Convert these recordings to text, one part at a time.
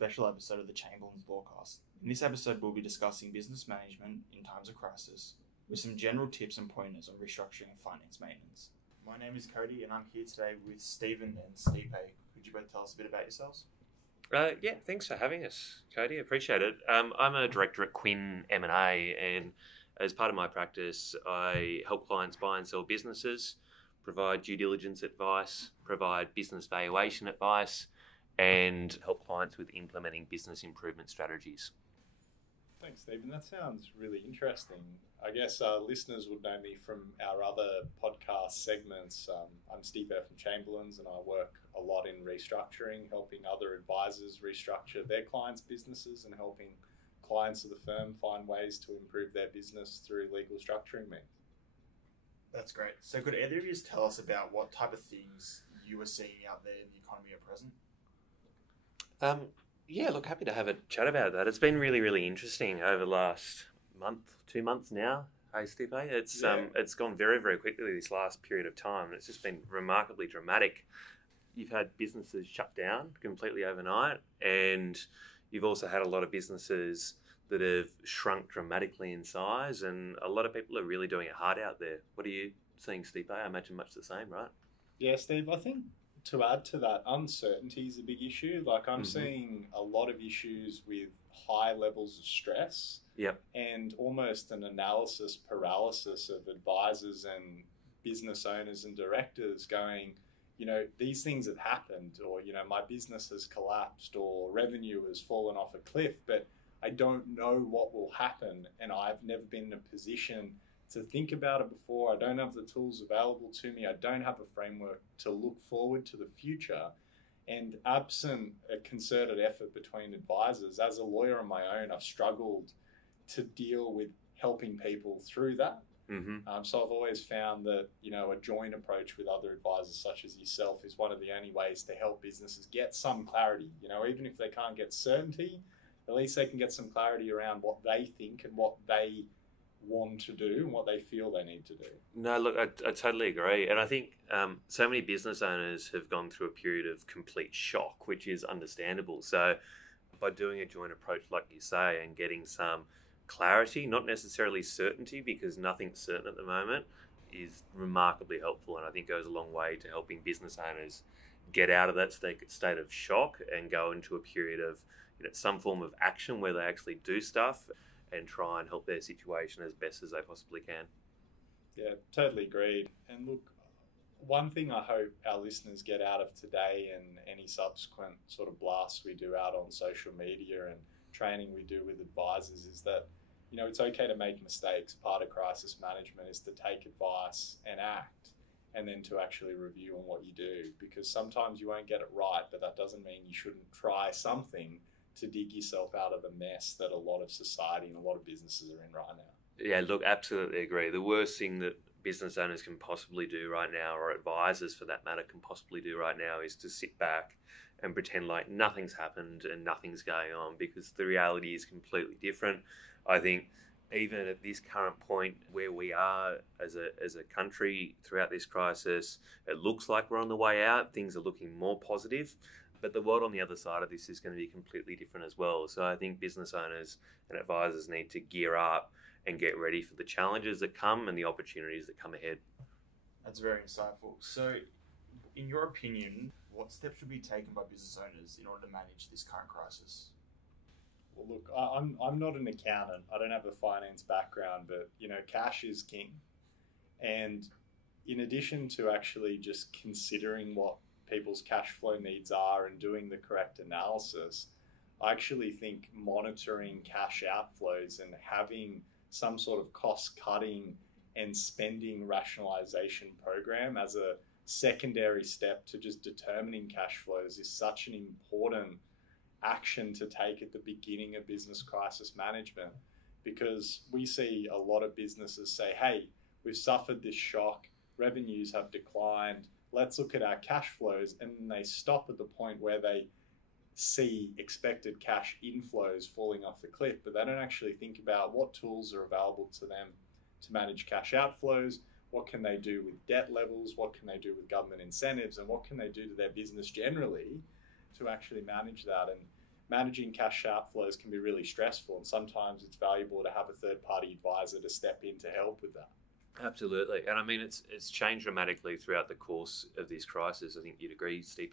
special episode of the Chamberlains LawCast. In this episode, we'll be discussing business management in times of crisis with some general tips and pointers on restructuring and finance maintenance. My name is Kody and I'm here today with Stephen and Stipe. Could you both tell us a bit about yourselves? Yeah, thanks for having us, Kody. Appreciate it. I'm a director at Quinn M&A, and as part of my practice, I help clients buy and sell businesses, provide due diligence advice, provide business valuation advice, and help clients with implementing business improvement strategies. Thanks, Stephen. That sounds really interesting. I guess listeners would know me from our other podcast segments. I'm Stipe from Chamberlains, and I work a lot in restructuring, helping other advisors restructure their clients' businesses and helping clients of the firm find ways to improve their business through legal structuring means. That's great. So could either of you tell us about what type of things you are seeing out there in the economy at present? Happy to have a chat about that. It's been really, really interesting over the last month, 2 months now. Hey, Stipe, it's gone very, very quickly this last period of time. It's just been remarkably dramatic. You've had businesses shut down completely overnight, and you've also had a lot of businesses that have shrunk dramatically in size, and a lot of people are really doing it hard out there. What are you seeing, Stipe? I imagine much the same, right? Yeah, Steve, I think to add to that, uncertainty is a big issue. Like I'm seeing a lot of issues with high levels of stress and almost an analysis paralysis of advisors and business owners and directors going, these things have happened, or, my business has collapsed, or revenue has fallen off a cliff, but I don't know what will happen, and I've never been in a position to think about it before. I don't have the tools available to me. I don't have a framework to look forward to the future. And absent a concerted effort between advisors, as a lawyer on my own, I've struggled to deal with helping people through that. So I've always found that, a joint approach with other advisors such as yourself is one of the only ways to help businesses get some clarity. Even if they can't get certainty, at least they can get some clarity around what they think and what they want to do and what they feel they need to do. No, look, I totally agree. And I think so many business owners have gone through a period of complete shock, which is understandable. So by doing a joint approach, like you say, and getting some clarity, not necessarily certainty, because nothing's certain at the moment, is remarkably helpful, and I think goes a long way to helping business owners get out of that state of shock and go into a period of some form of action where they actually do stuff and try and help their situation as best as they possibly can. Yeah, totally agreed. And look, one thing I hope our listeners get out of today and any subsequent sort of blasts we do out on social media and training we do with advisors is that, it's okay to make mistakes. Part of crisis management is to take advice and act, and then to actually review on what you do, because sometimes you won't get it right, but that doesn't mean you shouldn't try something to dig yourself out of the mess that a lot of society and a lot of businesses are in right now. Yeah, look, absolutely agree. The worst thing that business owners can possibly do right now, or advisors for that matter can possibly do right now, is to sit back and pretend like nothing's happened and nothing's going on, because the reality is completely different. I think even at this current point where we are as a country throughout this crisis, it looks like we're on the way out. Things are looking more positive. But the world on the other side of this is going to be completely different as well. So I think business owners and advisors need to gear up and get ready for the challenges that come and the opportunities that come ahead. That's very insightful. So in your opinion, what steps should be taken by business owners in order to manage this current crisis? Well, look, I'm not an accountant. I don't have a finance background, but, cash is king. And in addition to actually just considering what people's cash flow needs are and doing the correct analysis, I actually think monitoring cash outflows and having some sort of cost cutting and spending rationalization program as a secondary step to just determining cash flows is such an important action to take at the beginning of business crisis management, because we see a lot of businesses say, hey, we've suffered this shock, revenues have declined, let's look at our cash flows, and then they stop at the point where they see expected cash inflows falling off the cliff, but they don't actually think about what tools are available to them to manage cash outflows, what can they do with debt levels, what can they do with government incentives, and what can they do to their business generally to actually manage that. And managing cash outflows can be really stressful, and sometimes it's valuable to have a third-party advisor to step in to help with that. Absolutely. And I mean, it's changed dramatically throughout the course of this crisis. I think you'd agree, Stipe.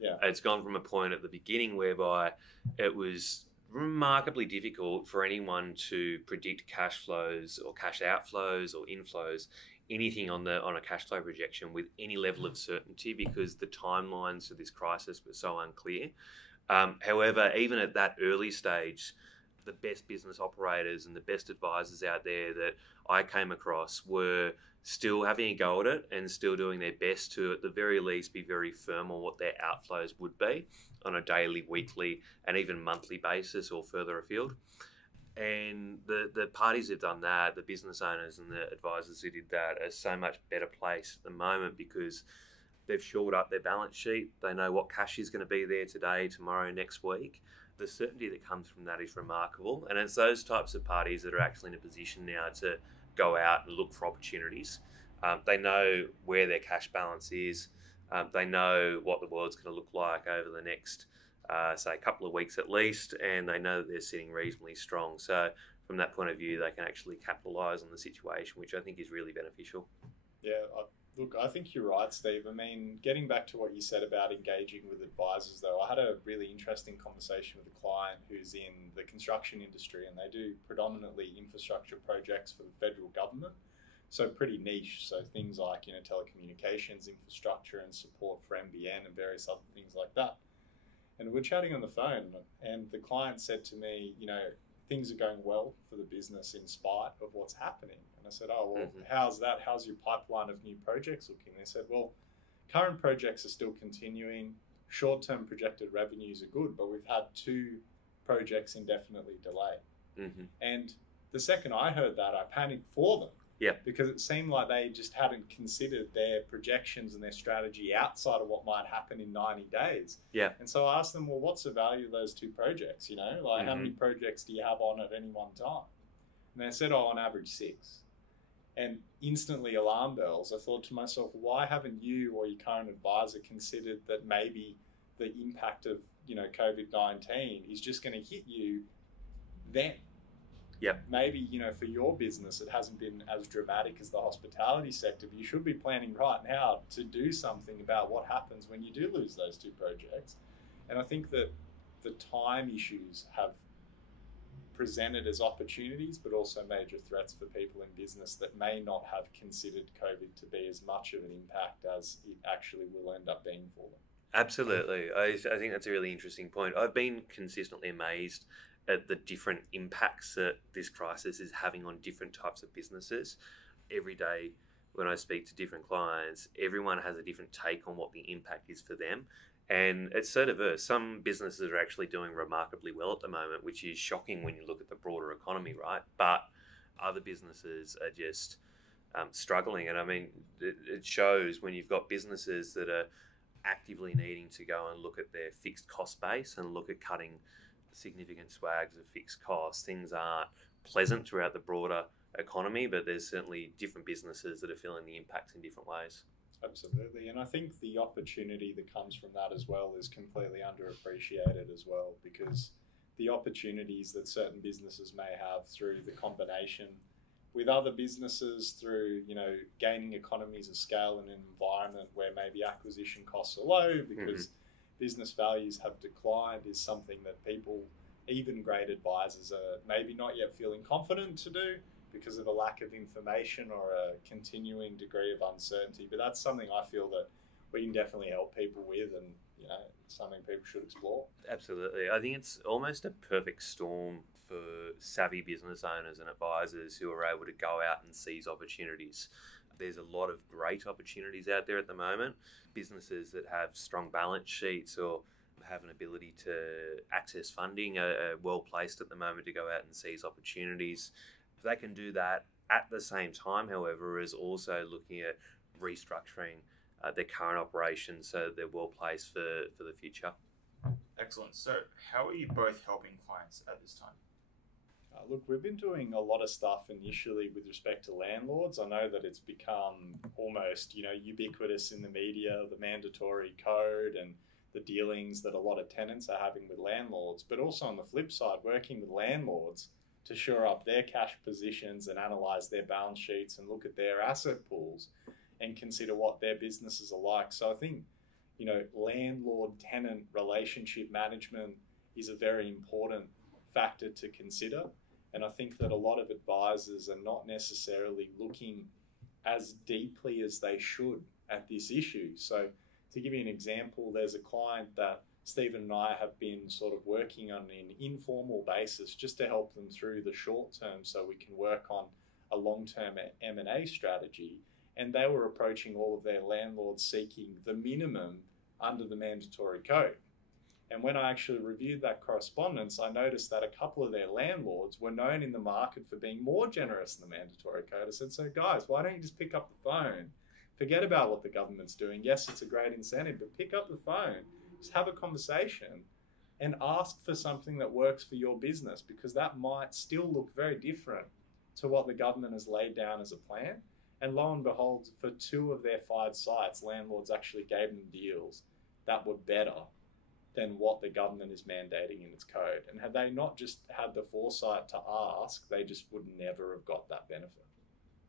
Yeah. It's gone from a point at the beginning whereby it was remarkably difficult for anyone to predict cash flows or cash outflows or inflows, anything on a cash flow projection with any level of certainty, because the timelines for this crisis were so unclear. However, even at that early stage, the best business operators and the best advisors out there that I came across were still having a go at it and still doing their best to, at the very least, be very firm on what their outflows would be on a daily, weekly, and even monthly basis or further afield. And the parties who've done that, the business owners and the advisors who did that, are so much better placed at the moment because they've shored up their balance sheet. They know what cash is going to be there today, tomorrow, next week. The certainty that comes from that is remarkable. And it's those types of parties that are actually in a position now to go out and look for opportunities. They know where their cash balance is. They know what the world's going to look like over the next, say, couple of weeks at least, and they know that they're sitting reasonably strong. So from that point of view, they can actually capitalise on the situation, which I think is really beneficial. Yeah, look, I think you're right, Steve. I mean, getting back to what you said about engaging with advisors, though, I had a really interesting conversation with a client who's in the construction industry, and they do predominantly infrastructure projects for the federal government. So pretty niche. So things like, telecommunications infrastructure and support for NBN and various other things like that. And we're chatting on the phone, and the client said to me, things are going well for the business in spite of what's happening. And I said, oh, well, how's that? How's your pipeline of new projects looking? They said, well, current projects are still continuing. Short-term projected revenues are good, but we've had 2 projects indefinitely delayed. And the second I heard that, I panicked for them. Yeah. Because it seemed like they just hadn't considered their projections and their strategy outside of what might happen in 90 days. Yeah. And so I asked them, well, what's the value of those 2 projects? How many projects do you have on at any one time? And they said, on average 6. And instantly alarm bells. I thought to myself, why haven't you or your current advisor considered that maybe the impact of, COVID-19 is just going to hit you then? Yep. Maybe, for your business, it hasn't been as dramatic as the hospitality sector, but you should be planning right now to do something about what happens when you do lose those 2 projects. And I think that the time issues have presented as opportunities, but also major threats for people in business that may not have considered COVID to be as much of an impact as it actually will end up being for them. Absolutely. I think that's a really interesting point. I've been consistently amazed at the different impacts that this crisis is having on different types of businesses. Every day when I speak to different clients, everyone has a different take on what the impact is for them. And it's so diverse. Some businesses are actually doing remarkably well at the moment, which is shocking when you look at the broader economy, right? But other businesses are just struggling. And I mean, it shows when you've got businesses that are actively needing to go and look at their fixed cost base and look at cutting significant swags of fixed costs. Things aren't pleasant throughout the broader economy, but there's certainly different businesses that are feeling the impacts in different ways. Absolutely. And I think the opportunity that comes from that as well is completely underappreciated as well, because the opportunities that certain businesses may have through the combination with other businesses, through, gaining economies of scale in an environment where maybe acquisition costs are low because business values have declined, is something that people, even great advisors, are maybe not yet feeling confident to do because of a lack of information or a continuing degree of uncertainty. But that's something I feel that we can definitely help people with, and it's something people should explore. Absolutely. I think it's almost a perfect storm for savvy business owners and advisors who are able to go out and seize opportunities. There's a lot of great opportunities out there at the moment. Businesses that have strong balance sheets or have an ability to access funding are well placed at the moment to go out and seize opportunities. They can do that at the same time, however, as also looking at restructuring their current operations so they're well placed for the future. Excellent. So how are you both helping clients at this time? Look, we've been doing a lot of stuff initially with respect to landlords. I know that it's become almost, ubiquitous in the media, the mandatory code and the dealings that a lot of tenants are having with landlords, but also on the flip side, working with landlords to shore up their cash positions and analyse their balance sheets and look at their asset pools and consider what their businesses are like. So I think, landlord-tenant relationship management is a very important factor to consider. And I think that a lot of advisors are not necessarily looking as deeply as they should at this issue. So to give you an example, there's a client that Stephen and I have been sort of working on an informal basis just to help them through the short term so we can work on a long-term M&A strategy. And they were approaching all of their landlords seeking the minimum under the mandatory code. And when I actually reviewed that correspondence, I noticed that a couple of their landlords were known in the market for being more generous than the mandatory code. I said, so guys, why don't you just pick up the phone? Forget about what the government's doing. Yes, it's a great incentive, but pick up the phone, just have a conversation and ask for something that works for your business, because that might still look very different to what the government has laid down as a plan. And lo and behold, for 2 of their 5 sites, landlords actually gave them deals that were better than what the government is mandating in its code. And had they not just had the foresight to ask, they just would never have got that benefit.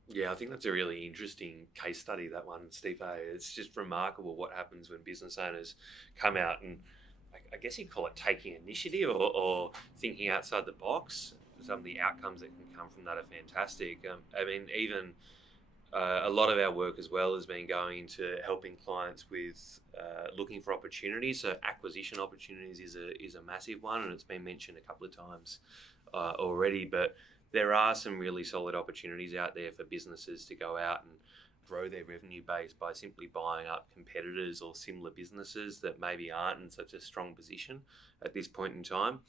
Yeah, I think that's a really interesting case study, that one, Stipe. It's just remarkable what happens when business owners come out and, I guess you'd call it taking initiative or thinking outside the box. Some of the outcomes that can come from that are fantastic. Even a lot of our work as well has been going into helping clients with looking for opportunities. So acquisition opportunities is a massive one, and it's been mentioned a couple of times already. But there are some really solid opportunities out there for businesses to go out and grow their revenue base by simply buying up competitors or similar businesses that maybe aren't in such a strong position at this point in time.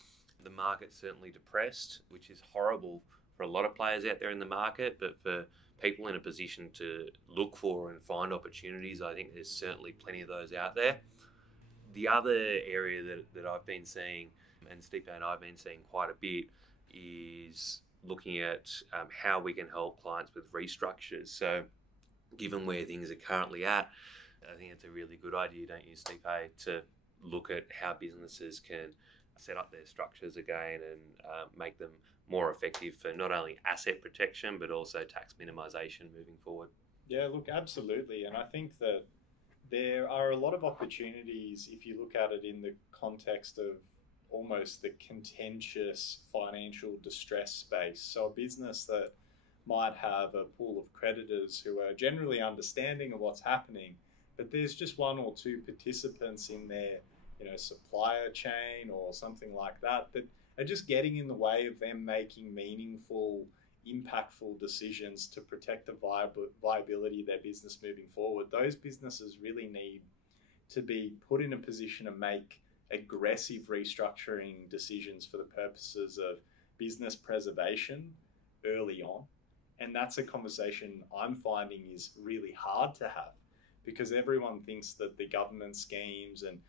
The market's certainly depressed, which is horrible for a lot of players out there in the market, but for people in a position to look for and find opportunities, I think there's certainly plenty of those out there. The other area that I've been seeing, and Stipe and I have been seeing quite a bit, is looking at how we can help clients with restructures. So given where things are currently at, I think it's a really good idea, don't you, Stipe, to look at how businesses can set up their structures again and make them more effective for not only asset protection but also tax minimisation moving forward. Yeah, look, absolutely. And I think that there are a lot of opportunities if you look at it in the context of almost the contentious financial distress space. So a business that might have a pool of creditors who are generally understanding of what's happening, but there's just 1 or 2 participants in their supplier chain or something like that are just getting in the way of them making meaningful, impactful decisions to protect the viability of their business moving forward. Those businesses really need to be put in a position to make aggressive restructuring decisions for the purposes of business preservation early on. And that's a conversation I'm finding is really hard to have, because everyone thinks that the government schemes and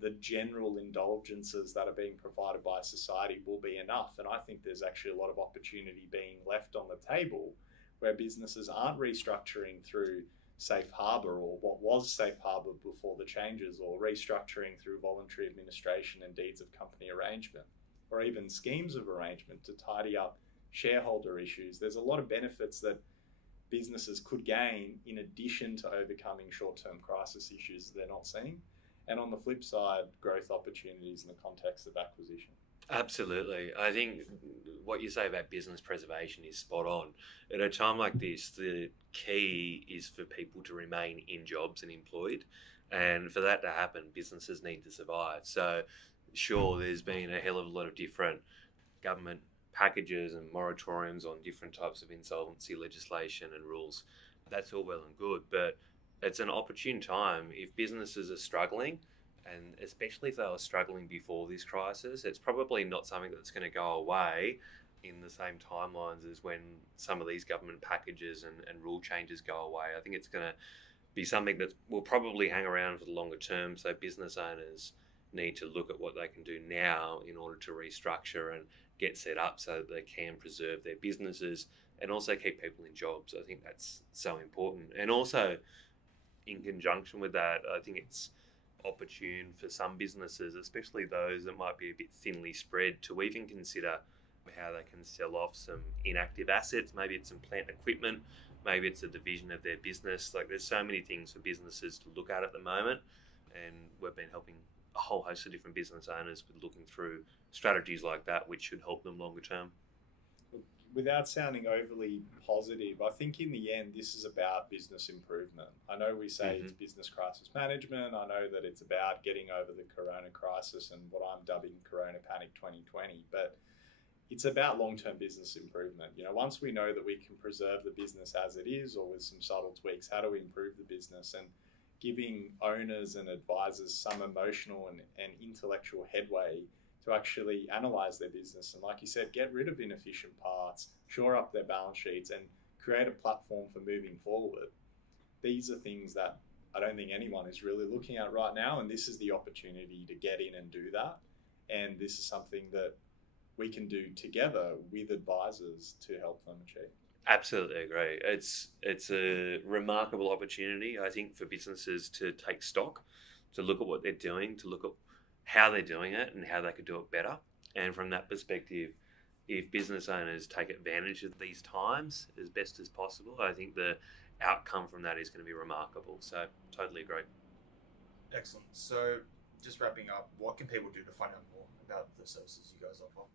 the general indulgences that are being provided by society will be enough. And I think there's actually a lot of opportunity being left on the table where businesses aren't restructuring through safe harbour or what was safe harbour before the changes, or restructuring through voluntary administration and deeds of company arrangement, or even schemes of arrangement to tidy up shareholder issues. There's a lot of benefits that businesses could gain in addition to overcoming short-term crisis issues they're not seeing. And on the flip side, growth opportunities in the context of acquisition. Absolutely. I think what you say about business preservation is spot on. At a time like this, the key is for people to remain in jobs and employed. And for that to happen, businesses need to survive. So sure, there's been a hell of a lot of different government packages and moratoriums on different types of insolvency legislation and rules. That's all well and good, but it's an opportune time. If businesses are struggling, and especially if they were struggling before this crisis, it's probably not something that's going to go away in the same timelines as when some of these government packages and rule changes go away. I think it's going to be something that will probably hang around for the longer term. So business owners need to look at what they can do now in order to restructure and get set up so that they can preserve their businesses and also keep people in jobs. I think that's so important. And also, in conjunction with that, I think it's opportune for some businesses, especially those that might be a bit thinly spread, to even consider how they can sell off some inactive assets. Maybe it's some plant equipment, maybe it's a division of their business. Like, there's so many things for businesses to look at the moment, and we've been helping a whole host of different business owners with looking through strategies like that, which should help them longer term. Without sounding overly positive, I think in the end, this is about business improvement. I know we say it's business crisis management. I know that it's about getting over the corona crisis and what I'm dubbing Corona Panic 2020, but it's about long-term business improvement. You know, once we know that we can preserve the business as it is, or with some subtle tweaks, how do we improve the business? And giving owners and advisors some emotional and intellectual headway to actually analyze their business. And like you said, get rid of inefficient parts, shore up their balance sheets, and create a platform for moving forward. These are things that I don't think anyone is really looking at right now. And this is the opportunity to get in and do that. And this is something that we can do together with advisors to help them achieve. Absolutely agree. It's a remarkable opportunity, I think, for businesses to take stock, to look at what they're doing, to look at how they're doing it and how they could do it better. And from that perspective, if business owners take advantage of these times as best as possible, I think the outcome from that is going to be remarkable. So totally agree. Excellent. So just wrapping up, what can people do to find out more about the services you guys offer?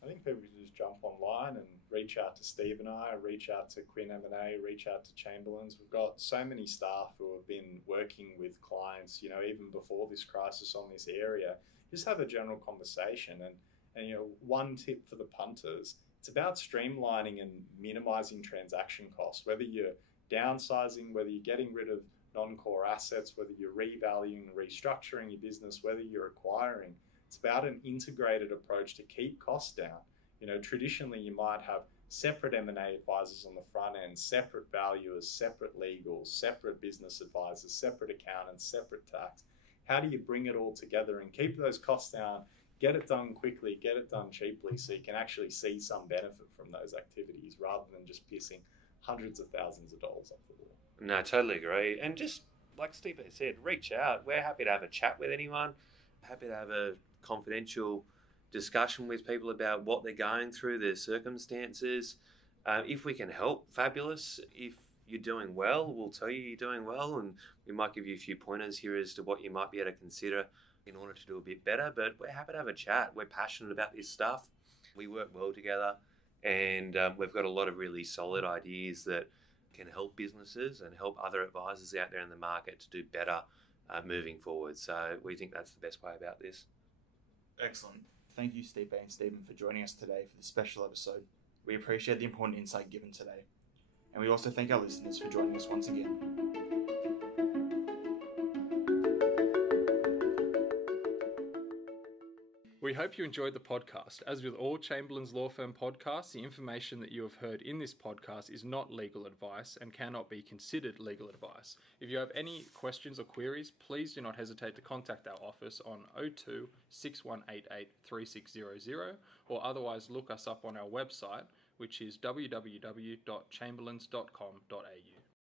I think people can just jump online and reach out to Steve and I, reach out to Quinn M&A, reach out to Chamberlains. We've got so many staff who have been working with clients, you know, even before this crisis on this area. Just have a general conversation. And you know, one tip for the punters, it's about streamlining and minimizing transaction costs, whether you're downsizing, whether you're getting rid of non-core assets, whether you're revaluing, restructuring your business, whether you're acquiring. It's about an integrated approach to keep costs down. You know, traditionally you might have separate M&A advisors on the front end, separate valuers, separate legals, separate business advisors, separate accountants, separate tax. How do you bring it all together and keep those costs down, get it done quickly, get it done cheaply, so you can actually see some benefit from those activities rather than just pissing hundreds of thousands of dollars off the wall? No, totally agree. And just like Stipe said, reach out. We're happy to have a chat with anyone, happy to have a confidential discussion with people about what they're going through, their circumstances. If we can help, fabulous. If you're doing well, we'll tell you you're doing well, and we might give you a few pointers here as to what you might be able to consider in order to do a bit better. But we're happy to have a chat. We're passionate about this stuff. We work well together, and we've got a lot of really solid ideas that can help businesses and help other advisors out there in the market to do better moving forward. So we think that's the best way about this. Excellent. Thank you, Stipe and Stephen, for joining us today for this special episode. We appreciate the important insight given today. And we also thank our listeners for joining us once again. We hope you enjoyed the podcast. As with all Chamberlains Law Firm podcasts, the information that you have heard in this podcast is not legal advice and cannot be considered legal advice. If you have any questions or queries, please do not hesitate to contact our office on 02 6188 3600 or otherwise look us up on our website, which is www.chamberlains.com.au.